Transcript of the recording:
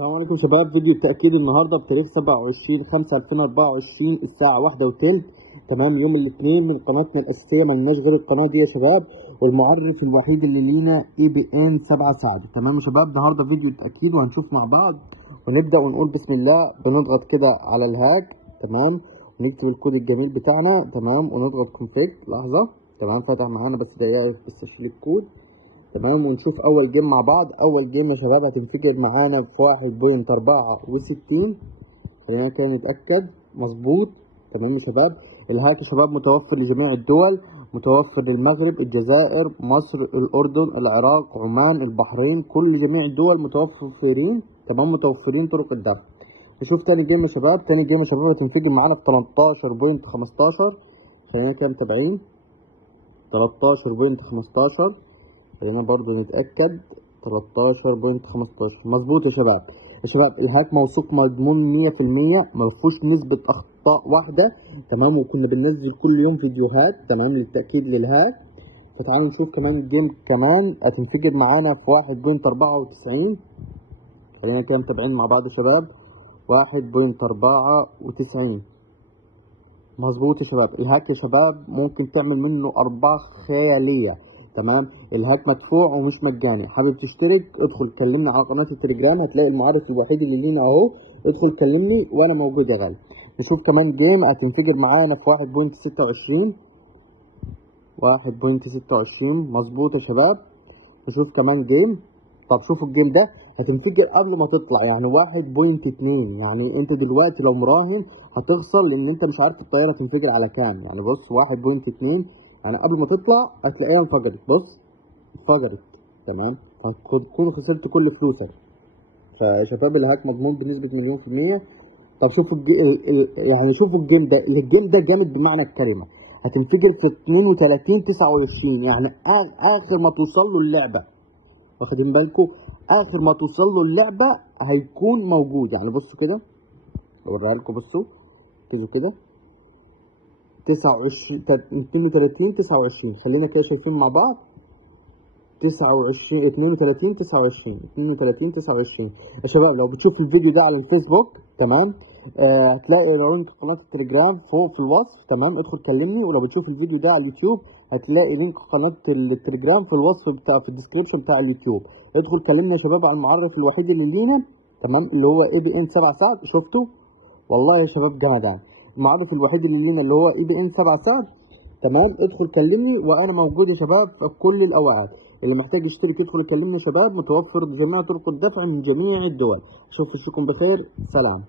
السلام عليكم شباب. فيديو التأكيد النهارده بتاريخ 27/5/2024 الساعة 1:15 تمام، يوم الاثنين، من قناتنا الأساسية. ملناش غير القناة دي يا شباب، والمعرف الوحيد اللي لينا EBN 7 سعد. تمام يا شباب، النهارده فيديو التأكيد وهنشوف مع بعض ونبدأ ونقول بسم الله. بنضغط كده على الهاك تمام، ونكتب الكود الجميل بتاعنا تمام، ونضغط كونفيج. لحظة تمام، فتح معانا بس دقيقة بس اشيل الكود تمام، ونشوف اول جيم مع بعض. اول جيم يا شباب هتنفجر معانا في 1.64. خلينا كده نتاكد مظبوط. تمام يا شباب، الهاك يا شباب متوفر لجميع الدول، متوفر للمغرب، الجزائر، مصر، الاردن، العراق، عمان، البحرين، كل جميع الدول متوفرين تمام، متوفرين طرق الدفع. نشوف تاني جيم يا شباب. تاني جيم يا شباب هتنفجر معانا في 13.15. خلينا كده متابعين 13.15. خلينا برضو نتأكد 13.15 مظبوط يا شباب. يا شباب الهاك موثوق مضمون 100%، مفيهوش نسبة أخطاء واحدة تمام، وكنا بننزل كل يوم فيديوهات تمام للتأكيد للهاك. فتعالوا نشوف كمان الجيم كمان هتنفجر معانا في 1.94. خلينا كده متابعين مع بعض يا شباب. 1.94 مظبوط يا شباب. الهاك يا شباب ممكن تعمل منه أرباح خيالية تمام. الهاك مدفوع ومش مجاني. حابب تشترك ادخل كلمني على قناة التليجرام، هتلاقي المعرف الوحيد اللي لينا اهو. ادخل كلمني وانا موجود يا غالي. نشوف كمان جيم هتنفجر معانا في 1.26. 1.26 مظبوط يا شباب. نشوف كمان جيم. طب شوفوا الجيم ده هتنفجر قبل ما تطلع، يعني 1.2. يعني انت دلوقتي لو مراهن هتخسر، لان انت مش عارف الطياره تنفجر على كام. يعني بص 1.2، يعني قبل ما تطلع هتلاقيها انفجرت. بص انفجرت تمام، هتكون خسرت كل فلوسك. فشباب الهاك مضمون بنسبه 100%. طب شوفوا يعني شوفوا الجيم ده. الجيم ده جامد بمعنى الكلمه. هتنفجر في 32/29، يعني اخر ما توصل له اللعبه، واخدين بالكم؟ اخر ما توصل له اللعبه هيكون موجود. يعني بصوا كده اوريها لكم، بصوا ركزوا كده 29 32/29. خلينا كده شايفين مع بعض 29 32/29 يا شباب. لو بتشوف الفيديو ده على الفيسبوك تمام، هتلاقي لينك قناة التليجرام فوق في الوصف تمام، ادخل كلمني. ولو بتشوف الفيديو ده على اليوتيوب هتلاقي لينك قناة التليجرام في الوصف بتاع في الديسكربشن بتاع اليوتيوب. ادخل كلمني يا شباب على المعرف الوحيد اللي لينا تمام، اللي هو EBN 7 سعد. شفتوا والله يا شباب جمدان. المعرف الوحيد اللي لينا اللي هو EBN 7 سعد تمام. ادخل كلمني وانا موجود يا شباب في كل الاوقات. اللي محتاج يشترك يدخل يكلمني يا شباب، متوفر جميع طرق الدفع من جميع الدول. اشوف وشكم بخير، سلام.